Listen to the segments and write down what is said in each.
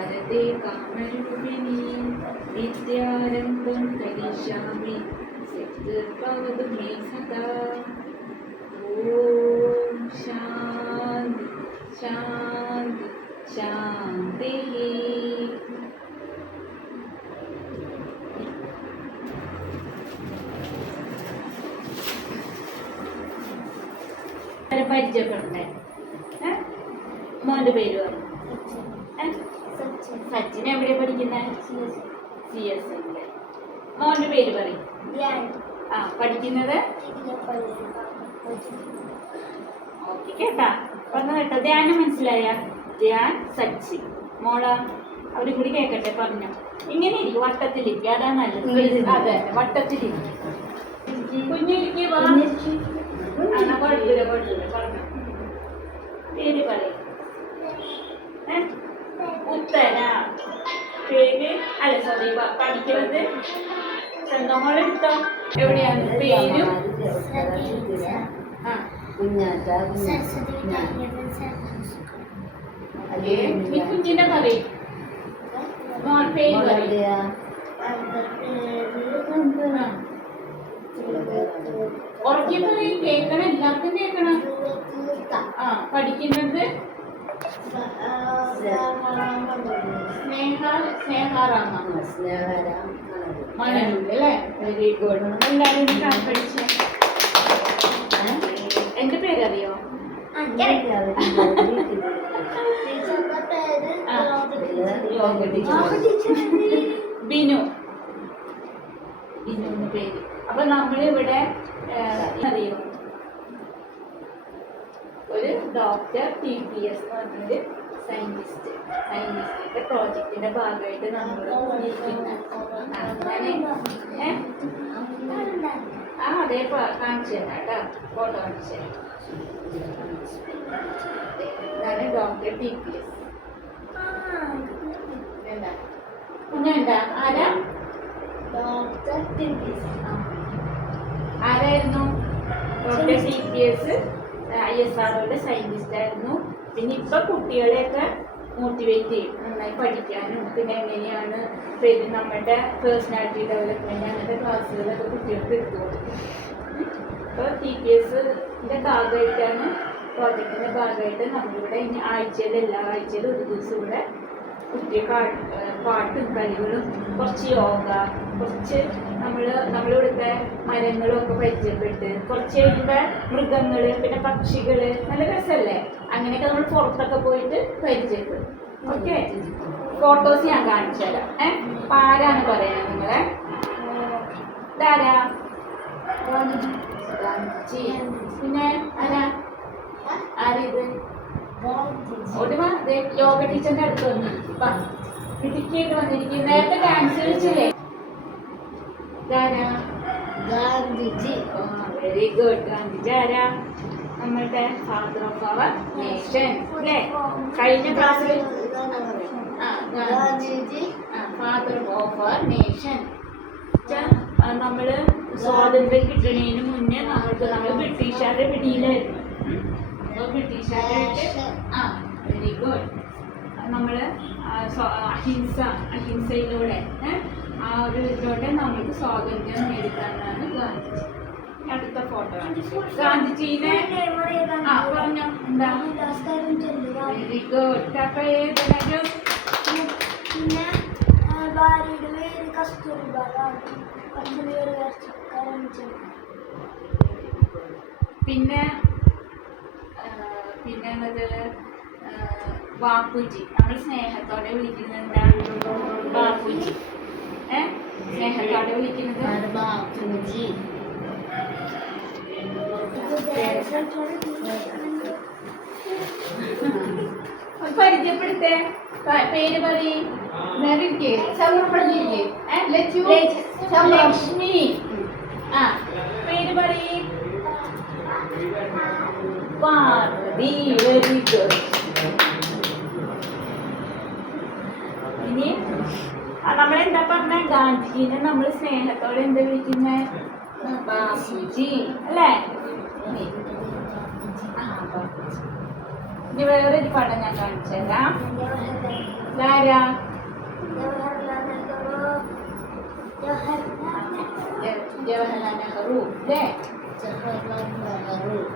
വരദേ കാമരൂപിണി വിദ്യാരംഭം കരിഷ്യാമി സിദ്ധിർഭവതു may സദാ. ഓം ശാന്തി ശാന്തി ശാന്തി. പരിചയപ്പെടണ്ടേ? മോന്റെ പേര് പറഞ്ഞു. സച്ചിൻ എവിടെയാ പഠിക്കുന്നത്? CS. മോന്റെ പേര് പറയും. പഠിക്കുന്നത് ഓക്കെ കേട്ടാ? പറഞ്ഞു കേട്ടോ? ധ്യാനം മനസ്സിലായ? ധ്യാൻ, സച്ചിൻ. മോള അവരും കൂടി കേക്കട്ടെ. പറഞ്ഞു ഇങ്ങനെ ഇരിക്കും, വട്ടത്തിലിരിക്കും. അതാ നല്ലത്. അതെ, വട്ടത്തിലിരിക്കും. കുഞ്ഞിരിക്കുക. കുഴപ്പമില്ല കുഴപ്പമില്ല. പറഞ്ഞു പേര് പറയും. ഉത്തര പേര് അല്ല സോറി പഠിക്കുന്നത് മോളെടുത്തോ. എവിടെയാണ് പേരും? നീ കുഞ്ഞിന്റെ പറയും. പേര് പറയാ. ഉറക്കി പറയും. കേൾക്കണം, എല്ലാവർക്കും കേൾക്കണം. പഠിക്കുന്നത് സ്നേഹാറാമ മണലൂര് അല്ലേ? Very good. എല്ലാവരും പഠിച്ചേ. എന്റെ പേരറിയോ? ബിനു. ബിനുവിന്റെ പേര്. അപ്പൊ നമ്മളിവിടെ അറിയോ ഒരു DrTPS എന്ന് പറഞ്ഞൊരു സയന്റിസ്റ്റിന്റെ പ്രോജക്റ്റിന്റെ ഭാഗമായിട്ട് നമ്മൾ അതേ കാണിച്ചു തരാം കേട്ടോ. ഫോട്ടോ കാണിച്ചു തരാം. ഇതാണ് DrTPS. എന്താ കുഞ്ഞുണ്ടാ? ആരാ? ആരായിരുന്നു? DrTPS ISROയുടെ സയന്റിസ്റ്റ് ആയിരുന്നു. പിന്നെ ഇപ്പൊ കുട്ടികളെയൊക്കെ മോട്ടിവേറ്റ് ചെയ്യും നന്നായി പഠിക്കാനും. പിന്നെ എങ്ങനെയാണ് നമ്മുടെ പേഴ്സണാലിറ്റി ഡെവലപ്മെന്റ് അങ്ങനത്തെ ക്ലാസ്സുകളൊക്കെ കുട്ടികൾക്ക് എടുത്തു കൊടുക്കും. ഇപ്പോൾ TPSന്റെ ഭാഗമായിട്ടാണ്, പ്രോജക്റ്റിന്റെ ഭാഗമായിട്ട് നമ്മളിവിടെ ഇനി എല്ലാ ആഴ്ചയിലും ഒരു ദിവസം ഇവിടെ കുട്ടികൾ പാട്ടും കളികളും കുറച്ച് യോഗ, കുറച്ച് നമ്മളിവിടുത്തെ മരങ്ങളും ഒക്കെ പരിചയപ്പെട്ട്, കുറച്ച് കഴിയുമ്പോൾ മൃഗങ്ങൾ, പിന്നെ പക്ഷികൾ, നല്ല രസമല്ലേ? അങ്ങനെയൊക്കെ നമ്മൾ പുറത്തൊക്കെ പോയിട്ട് പരിചയപ്പെടും. ഓക്കെ, ഫോട്ടോസ് ഞാൻ കാണിച്ചു തരാം. അപ്പൊ ആരാണ് പറയാ നിങ്ങളെ? ഇതാരാ? പിന്നെ ആരിത്? യോഗ ടീച്ചറിന്റെ അടുത്ത് വന്നിരിക്കും. ഇടുക്കിയിട്ട് വന്നിരിക്കും. നേരത്തെ ഡാൻസ് കളിച്ചില്ലേ? ഗാന്ധിജി. Very good. ഗാന്ധിജി ആരാ? നമ്മളുടെ ഫാദർ ഓഫ് അവർ നേഷൻ അല്ലേ? കഴിഞ്ഞ ക്ലാസ്സിൽ Gandhiji father of our nation. നമ്മള് സ്വാതന്ത്ര്യം കിട്ടുന്നതിന് മുന്നേ നമ്മൾ ബ്രിട്ടീഷുകാരുടെ പിടിയിലായിരുന്നു. ബ്രിട്ടീഷുകാരായിട്ട് വെരി ഗുഡ്. നമ്മള് അഹിംസയിലൂടെ ആ ഒരു ഇതിലൂടെ നമ്മൾക്ക് സ്വാതന്ത്ര്യം നേടിത്തന്നാണ് ഗാന്ധിജി. അടുത്ത ഫോട്ടോ ഗാന്ധിജീനെ പറഞ്ഞോ. എന്താ? Very good. അപ്പൊ ഏതൊരു പിന്നെ ബാപ്പുജി. നമ്മൾ സ്നേഹത്തോടെ വിളിക്കുന്നത് എന്താണ്? ബാപ്പുജി. സ്നേഹത്തോടെ വിളിക്കുന്നത് ബാപ്പുജി. പരിചയപ്പെടുത്തേ. പേര് പറയും. ലക്ഷ്മി. പേര് പറയും. പാർവതി. Very good. ഇനി നമ്മളെന്താ പറഞ്ഞ? ഗാന്ധിജിനെ നമ്മൾ സ്നേഹത്തോടെ എന്താ വിളിക്കുന്നത്? ബാപ്പുജി അല്ലേ? ഇനി വേറൊരു പടം ഞാൻ കാണിച്ചു തരാം. ഇതാരാ? ജവഹർലാൽ നെഹ്റു അല്ലേ?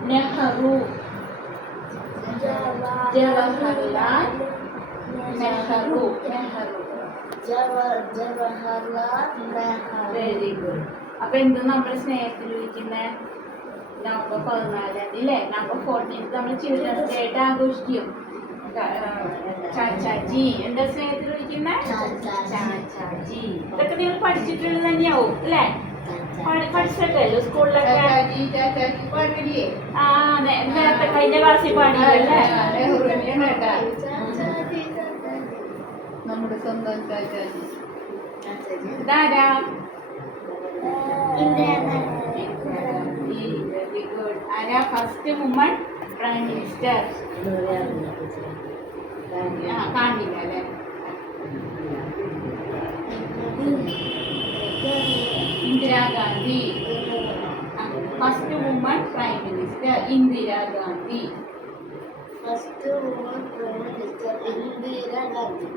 Nehru Jawaharlal Nehru very good. അപ്പൊ എന്ത് നമ്മൾ സ്നേഹത്തിൽ വിളിക്കുന്നത്? നവംബർ 14 അല്ലേ? നവംബർ 14 നമ്മൾ ചിൽഡ്രൻസ് ഡേ ആയിട്ട് ആഘോഷിക്കും. ചാച്ചാജി എന്താ സ്നേഹത്തിൽ വിളിക്കുന്നത്? ചാച്ചാജി. ഇതൊക്കെ നിങ്ങൾ പഠിച്ചിട്ടുള്ളത് തന്നെയാവും അല്ലേ? പഠിച്ചിട്ടല്ലോ സ്കൂളിലൊക്കെ. ആ നേരത്തെ കഴിഞ്ഞ ക്ലാസ്സിൽ പാടിയല്ലേ? നമ്മുടെ സ്വന്തം ചാച്ചാജി. ഇതാരാ? Very good. ആരാ ഫസ്റ്റ് വുമൺ പ്രൈം മിനിസ്റ്റർ? കാണില്ല അല്ലേ? Indira Gandhi. First woman prime minister Indira Gandhi.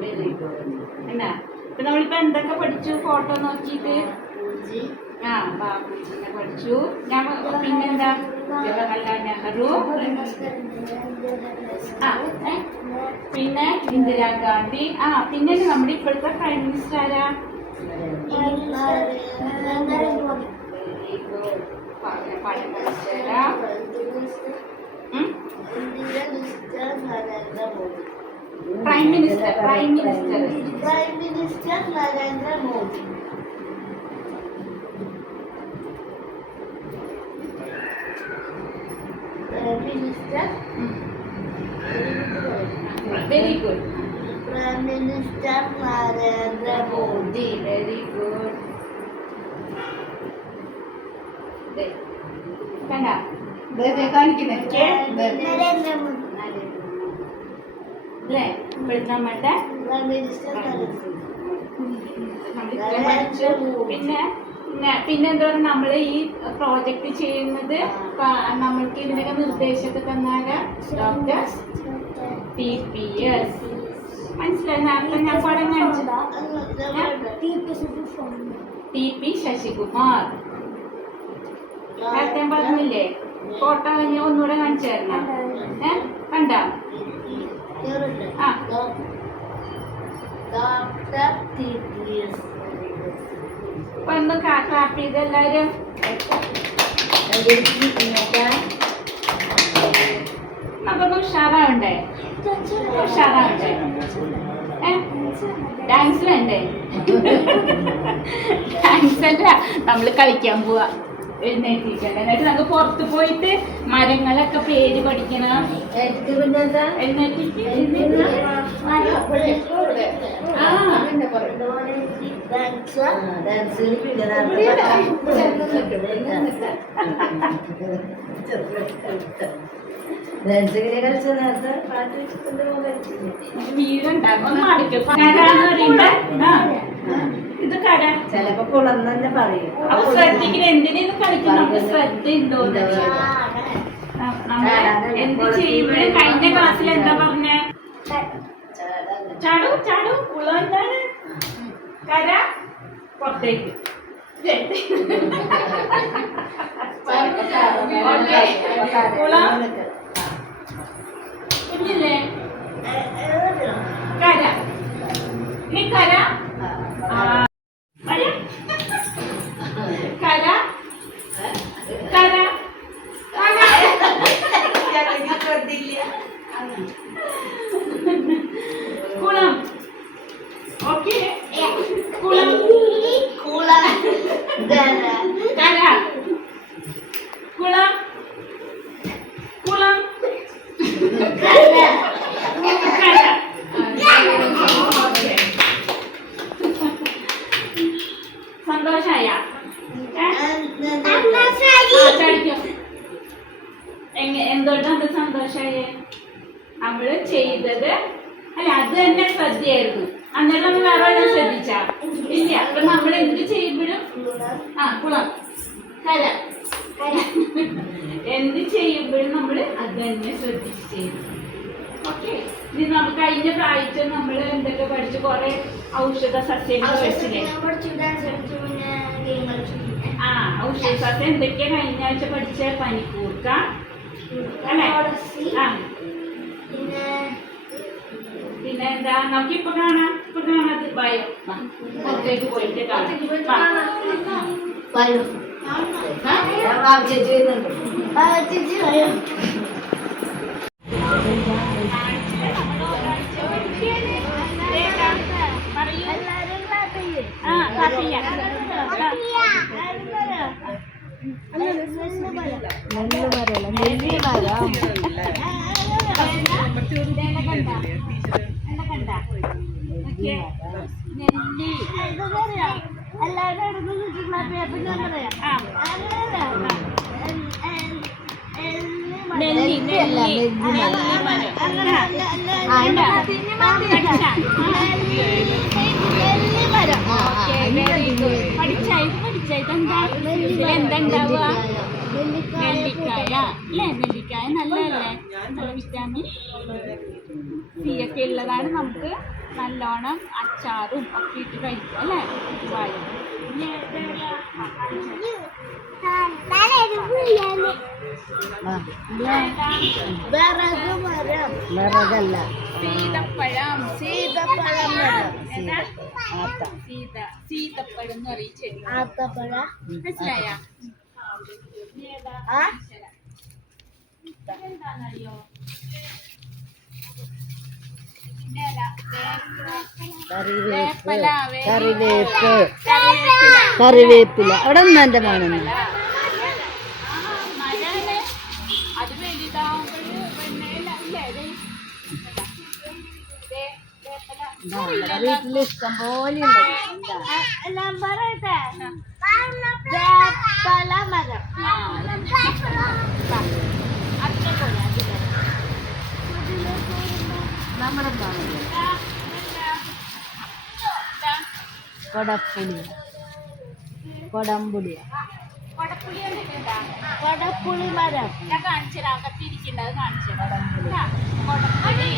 Very good. എന്നാ ഇപ്പൊ നമ്മളിപ്പോ എന്തൊക്കെ പഠിച്ചു? ഫോട്ടോ നോക്കിയിട്ട് ബാബുജിനെ പഠിച്ചു. പിന്നെന്താ? ജവഹർലാൽ നെഹ്റു, പിന്നെ ഇന്ദിരാഗാന്ധി. പിന്നെ നമ്മുടെ ഇപ്പോഴത്തെ പ്രൈം മിനിസ്റ്റർ ആരാ? Prime minister Narendra Modi. Very good. Prime minister Narendra Modi. Very good. കാണിക്കുന്നേ അല്ലേ? ഇപ്പോഴത്തെ നമ്മളുടെ പിന്നെന്താ പറയുക, നമ്മൾ ഈ പ്രോജക്റ്റ് ചെയ്യുന്നത് നമ്മൾക്ക് ഇതിനൊക്കെ നിർദ്ദേശമൊക്കെ തന്നാല് ഡോക്ടർ TPS. മനസ്സിലായി? നേരത്തെ ഞാൻ പടം കാണിച്ചതാ. TP ശശികുമാർ. നേരത്തെ പറഞ്ഞില്ലേ? ഫോട്ടോ കഴിഞ്ഞ ഒന്നുകൂടെ കാണിച്ചു തരണം. കണ്ട അപ്പൊ ഒന്ന് ക്ലാപ്പ് ചെയ്ത് എല്ലാവരും. നമുക്കൊന്ന് ഉഷാറാവണ്ടേ? ഉഷാറാവണ്ടേ? ഡാൻസ് വേണ്ടേ? ഡാൻസ് അല്ല, നമ്മള് കളിക്കാൻ പോവാ. എഴുന്നേറ്റിരിക്കണം. എന്നിട്ട് നമുക്ക് പുറത്ത് പോയിട്ട് മരങ്ങളൊക്കെ പേര് പഠിക്കണം. ഇത് കര ചിലപ്പോ കുളന്ന് തന്നെ പറയും. അപ്പൊ ശ്രദ്ധിക്കണം, എന്തിനു കളിക്കും, നമുക്ക് ശ്രദ്ധ ഉണ്ടോ? എന്ത് ചെയ്യുമ്പോഴും കഴിഞ്ഞ ക്ലാസ്സിൽ എന്താ പറഞ്ഞ? ചാടു ചാടു. കുളം എന്താണ്? കര പുറത്തേക്ക്. കുളം കുഞ്ഞില്ലേ? കര. നീ കര. കര കര കുളം. ഓക്കെ. കുളം കുളം കര കുളം കുളം കര കര. സന്തോഷായ? എന്തുകൊണ്ടാണ് സന്തോഷായേ? നമ്മള് ചെയ്തത് അല്ല, അത് തന്നെ ശ്രദ്ധയായിരുന്നു. അന്നേരം നമ്മൾ വേറെ വല്ലതും ശ്രദ്ധിച്ചാ ഇല്ല. അപ്പൊ നമ്മൾ എന്ത് ചെയ്യുമ്പോഴും കുളം കര എന്ത് ചെയ്യുമ്പോഴും നമ്മൾ അത് തന്നെ ശ്രദ്ധിച്ച് ചെയ്യും. ഓക്കെ, ഇനി നമുക്ക് കഴിഞ്ഞ പ്രാവശ്യം നമ്മൾ എന്തൊക്കെ പഠിച്ചു? കുറെ ഔഷധ സസ്യങ്ങൾ പഠിച്ചില്ലേ? ആ, ഔഷധ സസ്യം എന്തൊക്കെയാ കഴിഞ്ഞ ആഴ്ച പഠിച്ച? പനിക്കൂർക്ക അല്ലേ? ആ, പിന്നെ എന്താ നമുക്കിപ്പൊ കാണാം? ഇപ്പൊ കാണാത് ഭയം. പുറത്തേക്ക് പോയിട്ട് കാണാം. എന്തുണ്ടാവുക? നെല്ലിക്കായ അല്ലേ? നെല്ലിക്കായ നല്ലതല്ലേ? വിറ്റാമിൻ സി ഒക്കെ ഉള്ളതാണ്. നമുക്ക് നല്ലോണം അച്ചാറും ഒക്കെ ഇട്ട് കഴിക്കും അല്ലേ? വിറകല്ല, സീതപ്പഴം. സീതപ്പഴം, സീതപ്പഴം എന്ന് അറിയിച്ചു. ആത്തപ്പഴ, മനസ്സിലായ? എന്താണെന്നറിയോ? കറിവേപ്പില. അവിടെ ഒന്നും എന്റെ മോനൊന്നും അത് വീട്ടിൽ ഇഷ്ടം പോലെ നമ്മുടെ കൊടപ്പുളി, കൊടംപുളി, കൊടപ്പുളി മരം. ഞാൻ കാണിച്ചു തരാം. കത്തിരിക്കുന്നത് കാണിച്ചു തരാം. കൊടപ്പുളി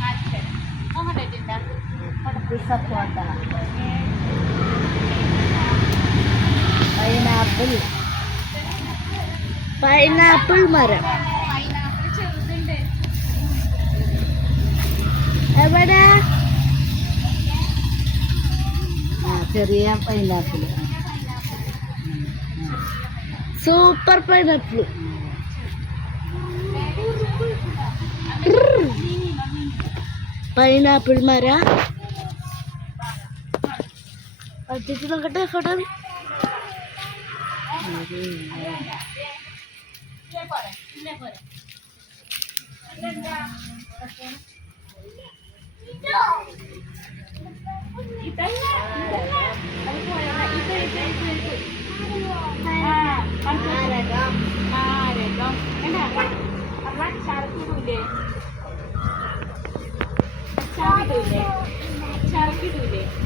കാണിച്ചു തരാം. നോക്കണ്ടിട്ടുണ്ട്. സപ്പോട്ട, പൈനാപ്പിൾ, പൈനാപ്പിൾ മരം. പൈനാപ്പിൾ ചെറുതുണ്ട്. എവിടെ? ചെറിയ പൈനാപ്പിൾ, സൂപ്പർ പൈനാപ്പിൾ. പൈനാപ്പിൾ മര അടിച്ചിട്ട് നോക്കട്ടെ ഫോട്ടോ.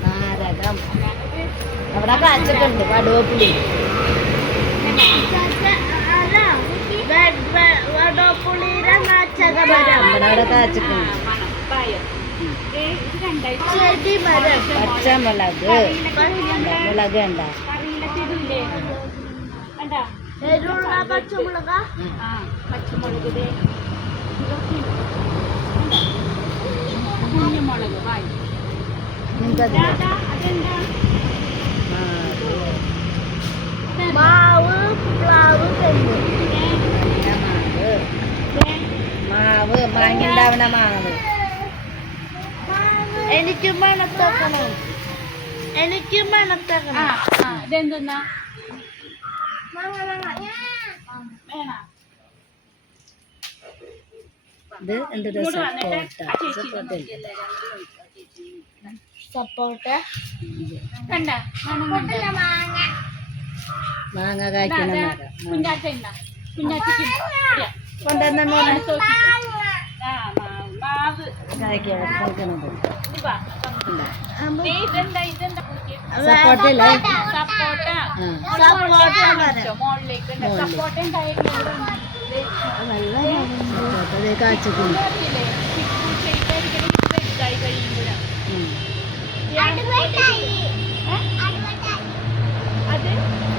നാരകം. അവിടെ കാച്ചൊക്കെ വടോപ്പുളി. അവിടെ കാച്ചൊക്കെ. പച്ചമുളക്, മുളക് ഉണ്ട. പച്ചമുളക്, പച്ചമുളക്, കുഞ്ഞുമുളക്. മാവ്, പ്ലാവ്, തെങ്ങ്. മാവ്, മാങ്ങ ഉണ്ടാവണ മാവ്. എനിക്ക് മണത്താക്കണം, എനിക്ക് മണത്താക്കണം. ഇതെന്താ? ഇത് എന്ത്? സപ്പോട്ട. കണ്ട മാങ്ങ കായ്ക്കണ മരം. കൊണ്ടുവന്ന സപ്പോട്ടല്ലേ? നല്ല കാച്ചൊക്കെ ഉണ്ടായി കഴിയുമ്പോഴാണ്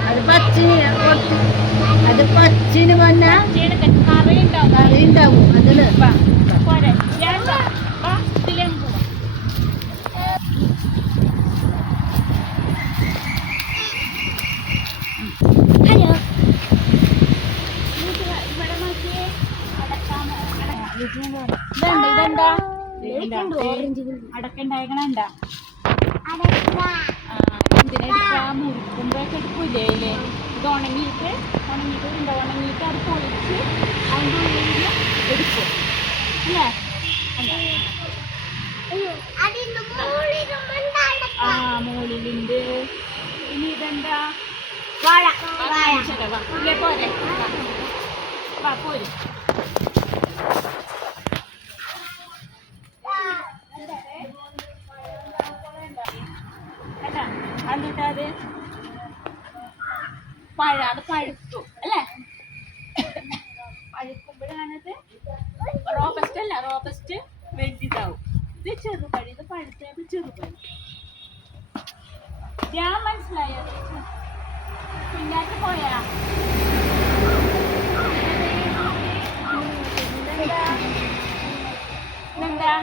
അത് പച്ചിന് അത് പച്ചിന് വന്ന കറി ഉണ്ടാവും കറി ഉണ്ടാവും അതില് പോരെ ഇതിലേക്ക് പോവാം. ഹലോ ഇവിടെ നോക്കിയേ ഇതെന്താ അടക്കുണ്ടായിക്കണ എന്തിനാ മുറിക്കുമ്പോഴൊക്കെ എടുക്കൂലേ ഇല്ലേ ഇത് ഉണങ്ങിയിട്ട് ഉണങ്ങിയിട്ട് അത് പൊളിച്ച് അതിൻ്റെ ഉള്ളിൽ എടുക്കും അല്ലേ മുകളിലുണ്ട് ഇനി ഇതെന്താ ഇല്ലേ പോരെ പോരെ എന്നിട്ട് അത് അത് പഴുത്തു അല്ലേ പഴുക്കുമ്പോഴാണത് റോബസ്റ്റ് വലുതാവും ഇത് ചെറുപഴി ഇത് പഴുത്തത് ചെറുപഴി ഞാൻ മനസ്സിലായത് പിന്നാട്ട് പോയാ എന്താ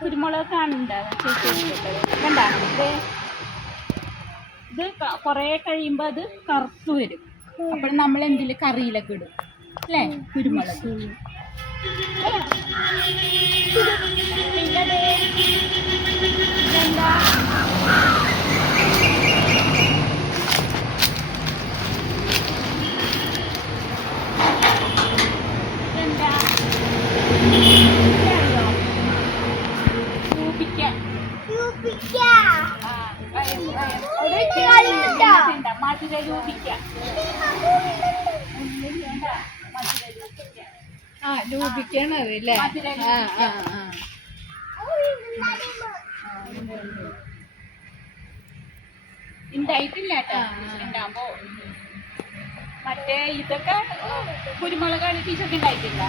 കുരുമുളക് കാണുന്നുണ്ടാവും കണ്ട ഇത് കുറേ കഴിയുമ്പോൾ അത് കറുത്തു വരും അപ്പോൾ നമ്മൾ എന്തെങ്കിലും കറിയിലൊക്കെ ഇടും അല്ലേ കുരുമുളക് ഇതെന്താ രൂപിക്കണത് അല്ലേ ഉണ്ടായിട്ടില്ല കേട്ടോ ഉണ്ടാകുമ്പോ മറ്റേ ഇതൊക്കെ കുരുമുളകാണ് ടീച്ചർക്ക് ഉണ്ടായിട്ടില്ല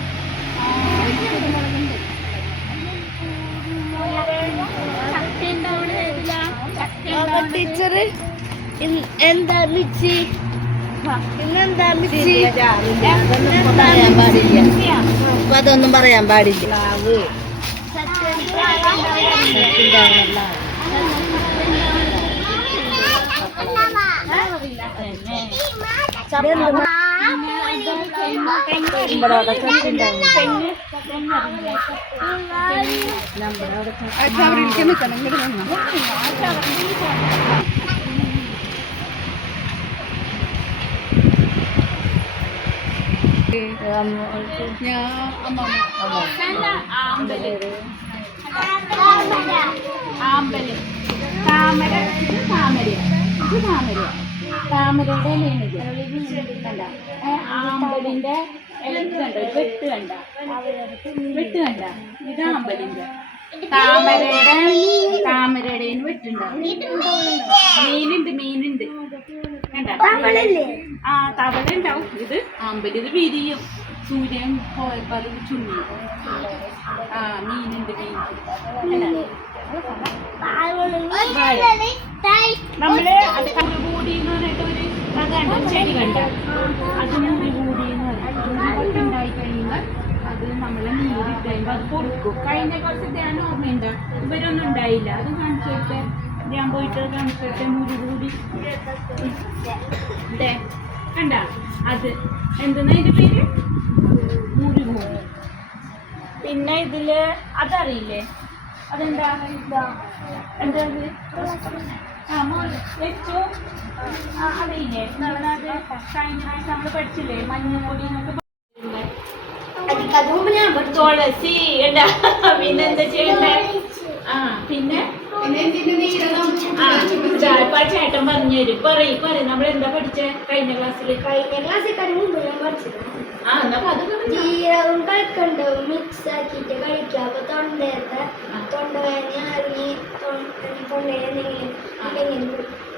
ടീച്ചർ എന്താ മിച്ചി ഇന്നെന്താ മിച്ചി പറയാൻ പാടില്ല അപ്പൊ അതൊന്നും പറയാൻ പാടില്ല ആമ്പല് താമര ഇത് താമരയുടെ ഇലയാണിത് ആമ്പലിന്റെ ഇലക്ക് കണ്ട വെട്ട് കണ്ട ഇത് ആമ്പലിന്റെ താമരയുടെ വെട്ടുണ്ടാവും മീനുണ്ട് ആ തവള ഉണ്ടാവും ഇത് ആമ്പല് ഇത് വിരിയും സൂര്യൻ പോയപ്പോ അത് ചുണ്ണി ആ മീനുണ്ട് നമ്മള് അത് കണ്ടുകൂടി എന്ന് പറഞ്ഞിട്ട് ഒരു കണ്ട ചെടി കണ്ട അത് മുറികൂടി എന്ന് പറയും ഉണ്ടായി കഴിയുമ്പോൾ അത് നമ്മളെ നീരിട്ട് കഴിയുമ്പോൾ അത് കൊടുക്കും കഴിഞ്ഞ കുറച്ച് ധ്യാൻ ഓർമ്മയുണ്ട് ഇവരൊന്നും ഉണ്ടായില്ല അത് കാണിച്ചിട്ട് ഞാൻ പോയിട്ട് കാണിച്ചിട്ട് മുറികൂടി കണ്ട അത് എന്തെന്നാ ഇതിന്റെ പേര് മുറികൂടി പിന്നെ ഇതില് അതറിയില്ലേ അതെന്താ എന്താ വെച്ചു അറിയില്ലേ നമ്മളത് കഴിഞ്ഞ പ്രാവശ്യം നമ്മൾ പഠിച്ചില്ലേ മഞ്ഞപ്പൊടി എന്നൊക്കെ തുളസി എന്താ പിന്നെ എന്താ ചെയ്യണ്ടേ പിന്നെ ചേട്ടൻ പറഞ്ഞു തരും പറയും നമ്മൾ എന്താ പഠിച്ചേ കഴിഞ്ഞ ക്ലാസ്സിൽ ജീരകം കഴിക്കണ്ടാവും മിക്സ് ആക്കിയിട്ട് കഴിക്കുക അപ്പൊ തൊണ്ടവേദന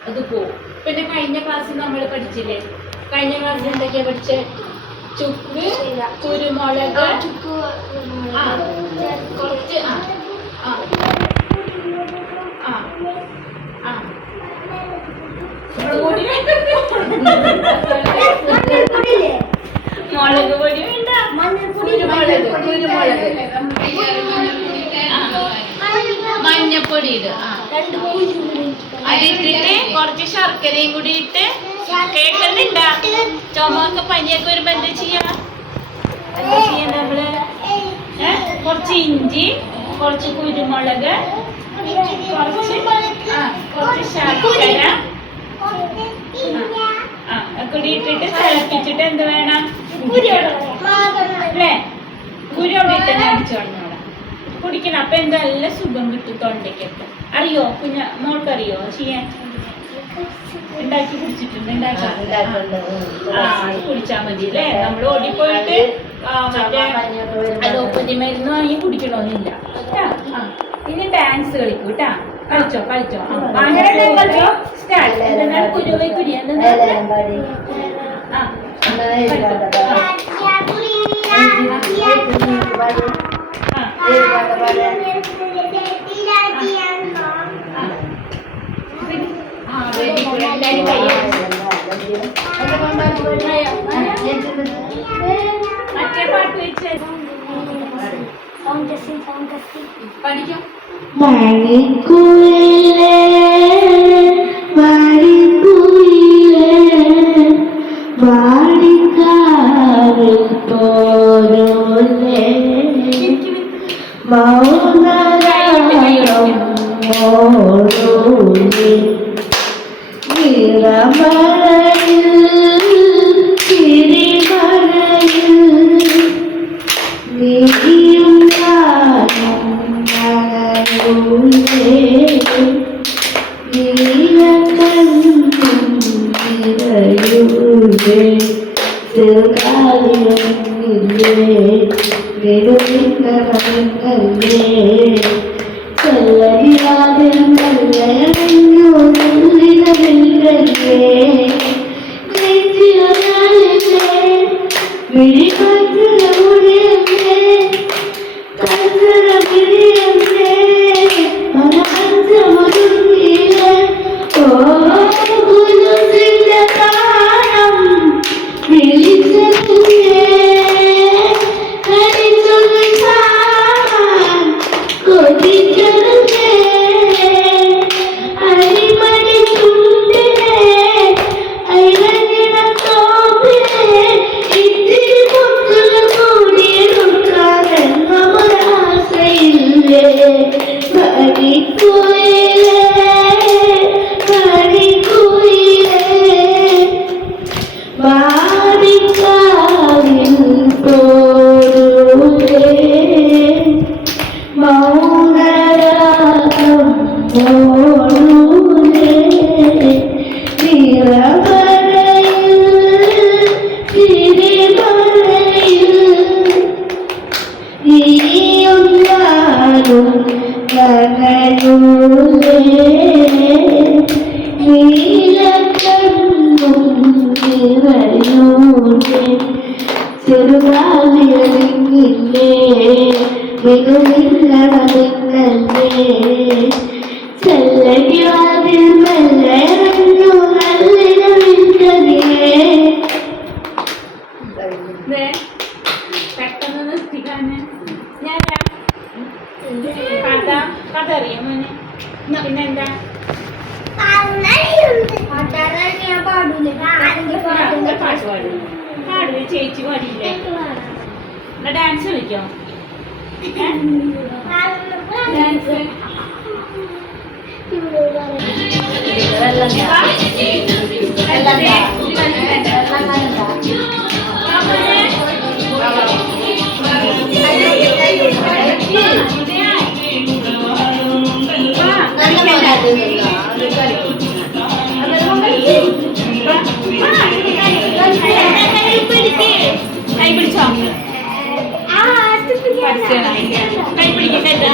അത് പോവും പിന്നെ കഴിഞ്ഞ ക്ലാസ്സിൽ നമ്മൾ പഠിച്ചില്ലേ കഴിഞ്ഞ ക്ലാസ്സിൽ എന്തൊക്കെയാ പഠിച്ചേ? ചുക്ക്, കുരുമുളക്, കുറച്ച് മുളക് പൊടി വേണ്ട, കുരുമുളക് മഞ്ഞപ്പൊടി ഇടുക. അതിട്ടിട്ട് കുറച്ച് ശർക്കരയും കൂടി ഇട്ട് കേൾക്കുന്നുണ്ട. ചുമക്കെ പനിയൊക്കെ വരുമ്പോ എന്താ ചെയ്യാ നമ്മള്? കുറച്ച് ഇഞ്ചി, കുറച്ച് കുരുമുളക്, കുറച്ച് ശർക്കര ഒക്കെ ഇട്ടിട്ട് തിളപ്പിച്ചിട്ട് എന്ത് വേണം? അല്ലേ? കുരു അവിടെ ഇട്ട് അടിച്ചു കളഞ്ഞോളാം. കുടിക്കണം. അപ്പൊ എന്താ നല്ല സുഖം കിട്ടും തൊണ്ടയ്ക്കൊക്കെ. അറിയോ മോൾക്കറിയോ ചെയ്യാൻ? ഉണ്ടാക്കി കുടിച്ചിട്ടുണ്ട്. കുടിച്ചാ മതി അല്ലേ? നമ്മൾ ഓടിപ്പോയിട്ട് മറ്റേ അലോപ്പതി മരുന്ന് വാങ്ങി കുടിക്കണമെന്നില്ല. ഇനി ഡാൻസ് കളിക്കൂ കേട്ടാ. കളിച്ചോ അങ്ങനെ കളിച്ചോ. സ്റ്റാർട്ട്. കുരുവൈ കുരി മറ്റേ പാട്ട് വെച്ച് പഠിക്കും. മണിക്കുയിലേ വാടിക്കാവിൽ പോരോലേ മൗനരാഗം മോളൂലേ നിറമഴയിൽ തിരിമഴയിൽ നീയും ഞാനും നനയൂലേ നീലക്കണ്ണും നിറയൂലേ ചെറുകാലിയില്ലേ നെടുവിന്നല്ലേ ചെല്ലടിയാതെ നല്ലയണഞ്ഞു നല്ലിനമില്ലല്ലേ നെഞ്ചിലേ വിഴിമഞ്ഞിലൂടെയല്ലേ കണ്ണട പിടിയല്ലേ മനമഞ്ചമുരുങ്ങിയില്ലേ ഓ ഗുരുസിന്റെ താരം വിളിച്ചേ കരിച്ചൊന്ന് കാണാൻ കൊതിച്ചേ അരിമണി ചുണ്ടിനെ അയലഞ്ഞിട തോപ്പിനെ ഇത്തിരി മുത്തുകൾ കൂടിയെടുക്കാനെന്നൊരാശയില്ലേ വാടിക്കാവിൽ പോരൂലേ മൗനരാഗം മോളൂലേ നിറമഴയിൽ തിരിമഴയിൽ നീയും ഞാനും നനയൂലേ നീലക്കണ്ണും നിറയൂലേ ചെറുകാലിയറിഞ്ഞില്ലേ മികവില്ലടവില്ലല്ലേ ചെല്ലടിവാതിൽ മെല്ലറിഞ്ഞു നല്ലിനമില്ലല്ലേ പെട്ടെന്ന് നിർത്തിക്കാന് കഥ അറിയാം മോനെ. പിന്നെന്താ പാട്ട് പാടും പാടില്ല. ചേച്ചി പാടിയില്ലേ? എന്നാ ഡാൻസ് കളിക്കോ? ഡാൻസ് കൈ പിടിച്ചോ? കൈ പിടിക്കട്ടെ.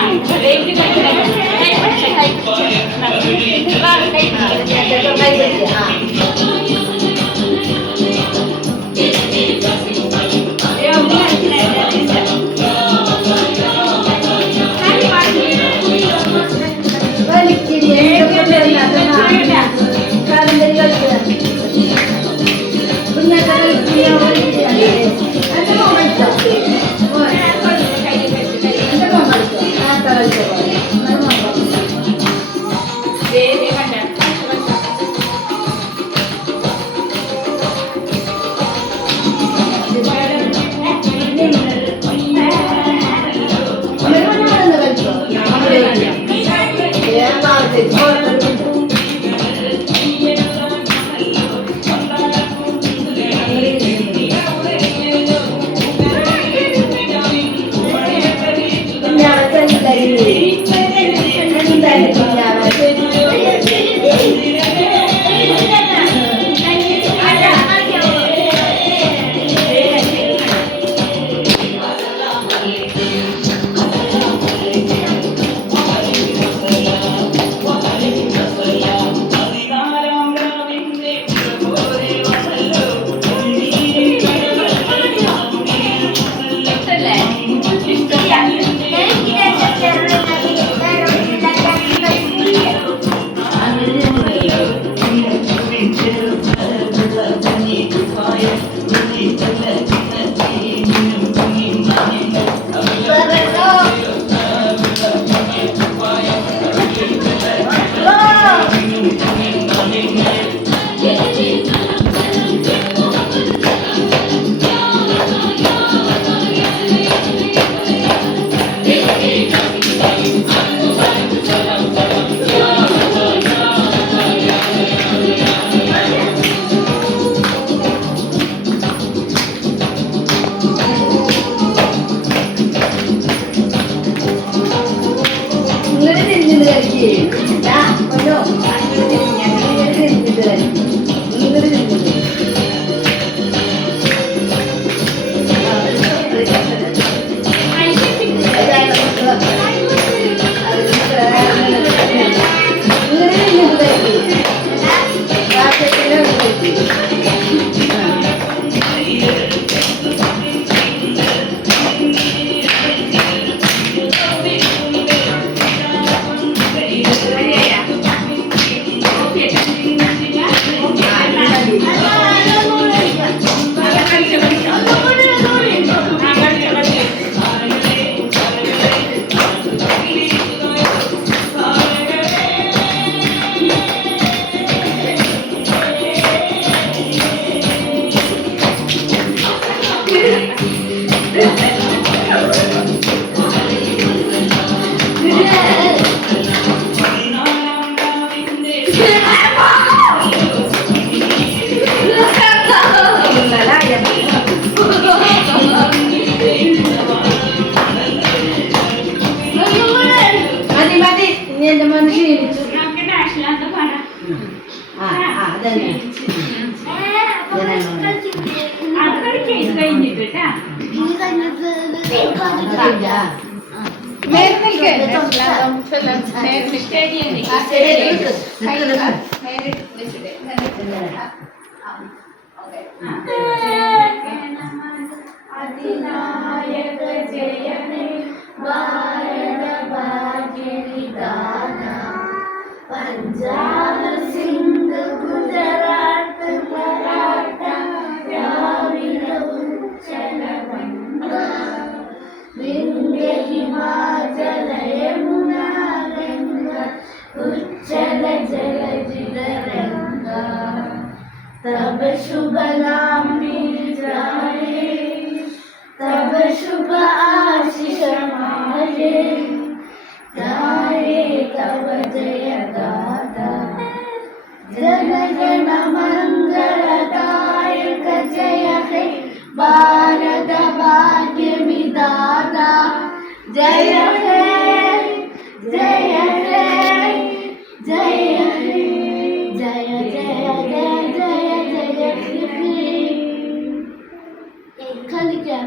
മതി ഇനി എന്റെ മോനെ ക്ഷീണിച്ചു. നമുക്ക് നാഷണൽ anthem പാടാം. അതന്നെ അതൊക്കെ കേസ് കഴിഞ്ഞിട്ട് കേട്ടാ. അതിനായക ജയനേ ഭാരത ഭാഗ്യവിധാന പഞ്ചാബ് സിന്ധ് ഗുജറാത്ത് മറാഠ ദ്രാവിഡ ഉജ്ജല ഗംഗ വിന്ധ്യ ഹിമാചല യമുന ഗംഗ ഉജ്ജല ജലധിര രംഗ तब शुभ नाम मिल जाए तब शुभ आशीष मारे गाए तब जय गाथा जन गण मंगलदायक जय हे भारत भाग्य विधाता जय हे जय हे जय हे जय जय जय കളിക്കാം.